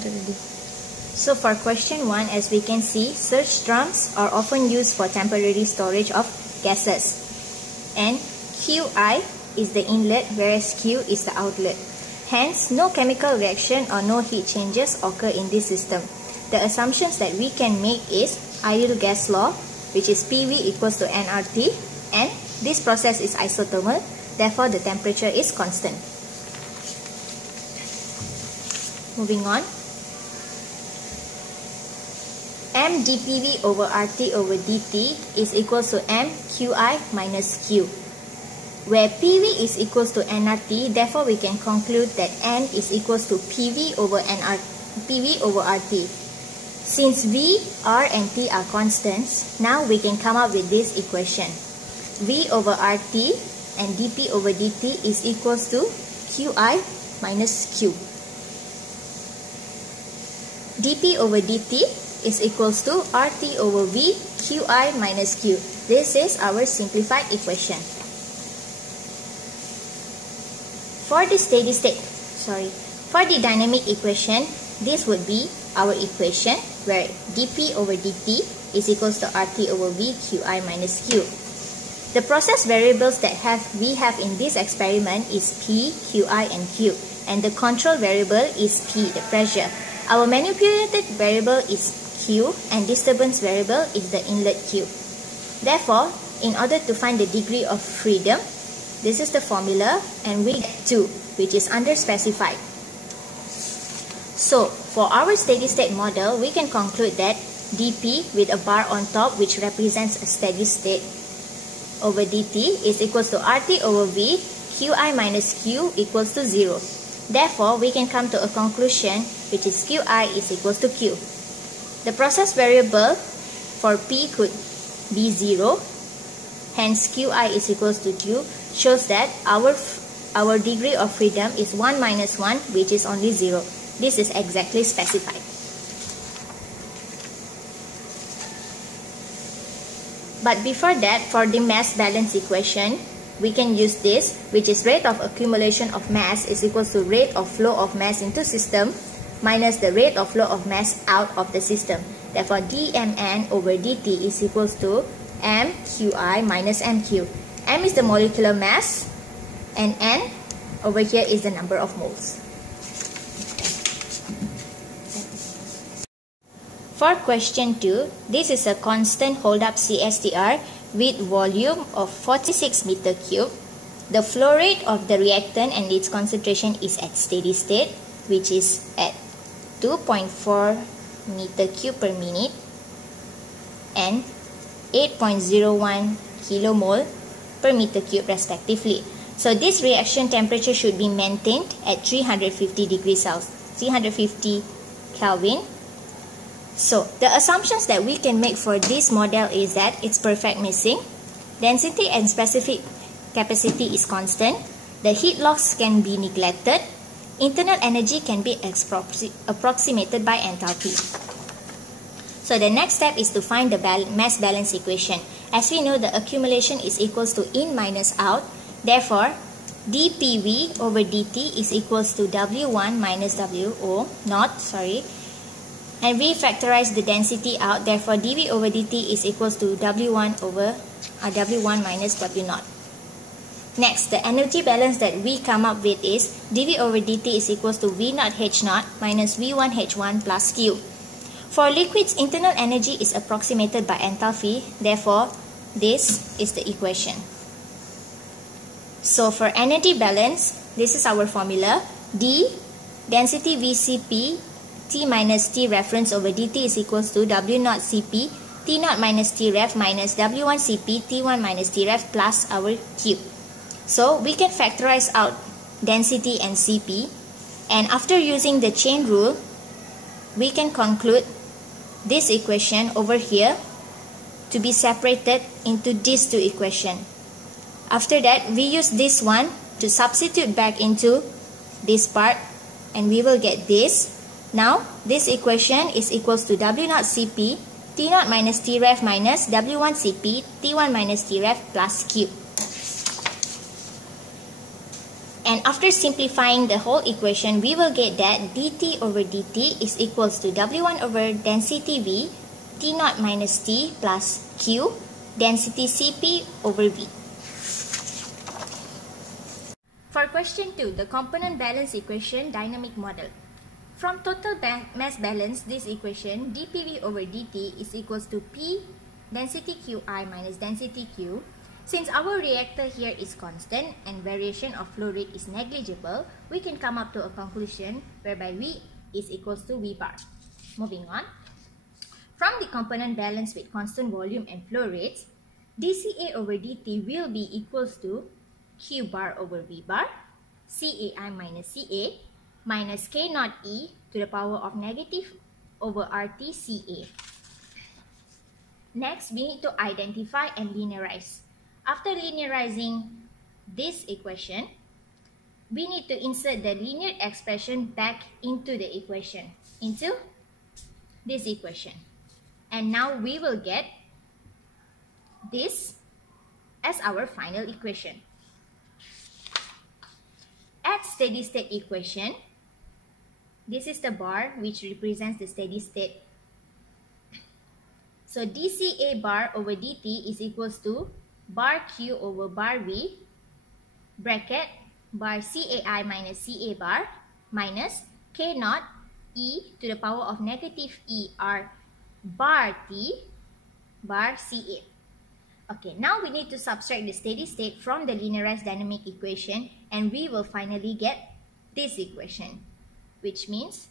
started already. So for question 1, as we can see, surge drums are often used for temporary storage of gases. And QI is the inlet, whereas Q is the outlet. Hence, no chemical reaction or no heat changes occur in this system. The assumptions that we can make is ideal gas law, which is PV equals to nRT, and this process is isothermal, therefore the temperature is constant. Moving on. M dPV over RT over dt is equals to M QI minus Q, where PV is equals to nRT, therefore we can conclude that N is equals to PV over RT. Since V, R and T are constants, now we can come up with this equation. V over RT and dP over dt is equals to QI minus Q. dP over dt is equals to RT over V QI minus Q. This is our simplified equation. For the for the dynamic equation, this would be our equation where dP over dt is equals to RT over V QI minus Q. The process variables that we have in this experiment is P, QI and Q, and the control variable is P, the pressure. Our manipulated variable is Q and disturbance variable is the inlet Q. Therefore, in order to find the degree of freedom, this is the formula and we get 2, which is underspecified. So, for our steady state model, we can conclude that dP with a bar on top, which represents a steady state, over dt is equals to RT over V QI minus Q equals to 0. Therefore, we can come to a conclusion which is QI is equals to Q. The process variable for P could be 0, hence QI is equals to Q, shows that our degree of freedom is 1 minus 1, which is only 0. This is exactly specified. But before that, for the mass balance equation, we can use this, which is rate of accumulation of mass is equals to rate of flow of mass into system minus the rate of flow of mass out of the system. Therefore, dmn over dt is equals to mqi minus mq. M is the molecular mass and n over here is the number of moles. For question 2, this is a constant Holdup CSTR with volume of 46 meter cube. The flow rate of the reactant and its concentration is at steady state, which is at 2.4 meter cube per minute and 8.01 kilomole per meter cube respectively. So this reaction temperature should be maintained at 350 degrees Celsius, 350 Kelvin. So, the assumptions that we can make for this model is that it's perfect mixing, density and specific capacity is constant, the heat loss can be neglected, internal energy can be approximated by enthalpy. So, the next step is to find the mass balance equation. As we know, the accumulation is equals to in minus out, therefore, dPV over dt is equals to W1 minus W0 naught, and we factorize the density out, therefore dV over dt is equals to W1 minus W0. Next, the energy balance that we come up with is dV over dt is equals to V0 H0 minus V1 H1 plus Q. For liquids, internal energy is approximated by enthalpy, therefore this is the equation. So for energy balance, this is our formula. D, density VCP, T minus T reference over dt is equals to W0 Cp, T0 minus T ref minus W1 Cp, T1 minus T ref plus our Q. So we can factorize out density and Cp, and after using the chain rule, we can conclude this equation over here to be separated into these two equations. After that, we use this one to substitute back into this part and we will get this. Now, this equation is equals to W0 Cp, T0 minus T ref minus W1 Cp, T1 minus T ref plus Q. And after simplifying the whole equation, we will get that dt over dt is equals to W1 over density V, T0 minus T plus Q, density Cp over V. For question 2, the component balance equation dynamic model. From total mass balance, this equation dPV over dt is equals to P density Qi minus density Q. Since our reactor here is constant and variation of flow rate is negligible, we can come up to a conclusion whereby V is equals to V bar. Moving on. From the component balance with constant volume and flow rates, dCA over dt will be equals to Q bar over V bar, CAI minus CA, minus K naught E to the power of negative over RT CA. Next, we need to identify and linearize. After linearizing this equation, we need to insert the linear expression back into the equation, into this equation. And now we will get this as our final equation. At steady state equation, this is the bar which represents the steady state. So dCA bar over dt is equals to bar Q over bar V, bracket bar CAI minus CA bar minus K naught E to the power of negative ER bar T bar CA. Okay, now we need to subtract the steady state from the linearized dynamic equation and we will finally get this equation, which means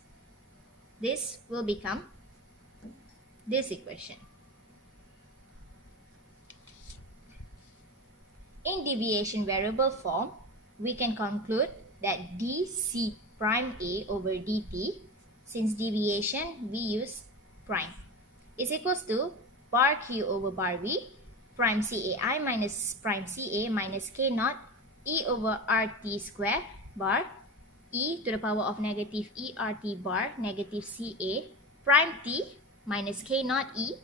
this will become this equation. In deviation variable form, we can conclude that dC prime A over dt, since deviation we use prime, is equals to bar Q over bar V, prime CAI minus prime CA minus K naught E over RT square bar E to the power of negative ERT bar negative CA prime T minus K naught E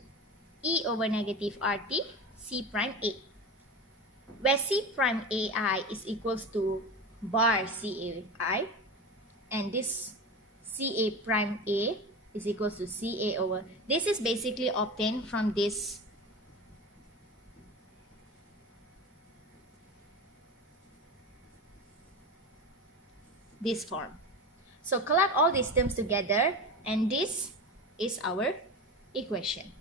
over negative RT C prime A, where C prime AI is equals to bar CAI and this CA prime A is equals to CA over, this is basically obtained from this form. So collect all these terms together and this is our equation.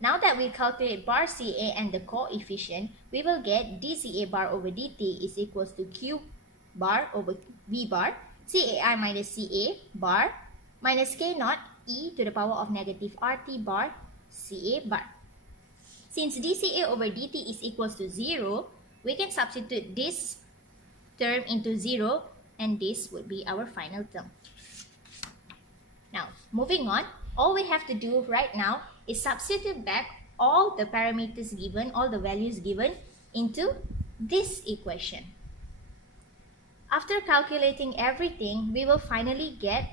Now that we calculate bar CA and the coefficient, we will get dCA bar over dt is equals to Q bar over V bar, CAI minus CA bar minus K naught E to the power of negative RT bar CA bar. Since dCA over dt is equals to 0, we can substitute this term into 0 and this would be our final term. Now, moving on, all we have to do right now is substitute back all the parameters given, all the values given into this equation. After calculating everything, we will finally get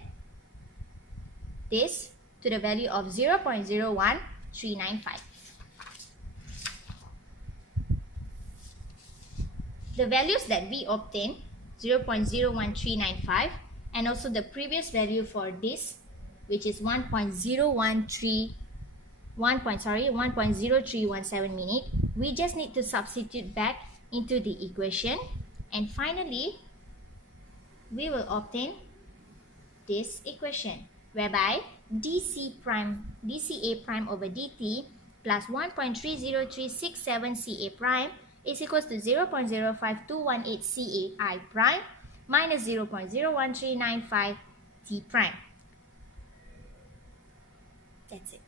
this to the value of 0.01395. The values that we obtained, 0.01395, and also the previous value for this, which is 1.0317 minute, we just need to substitute back into the equation, and finally we will obtain this equation, whereby dCA prime over dt plus 1.30367 CA prime is equals to 0.05218 CAI prime minus 0.01395 T prime. That's it.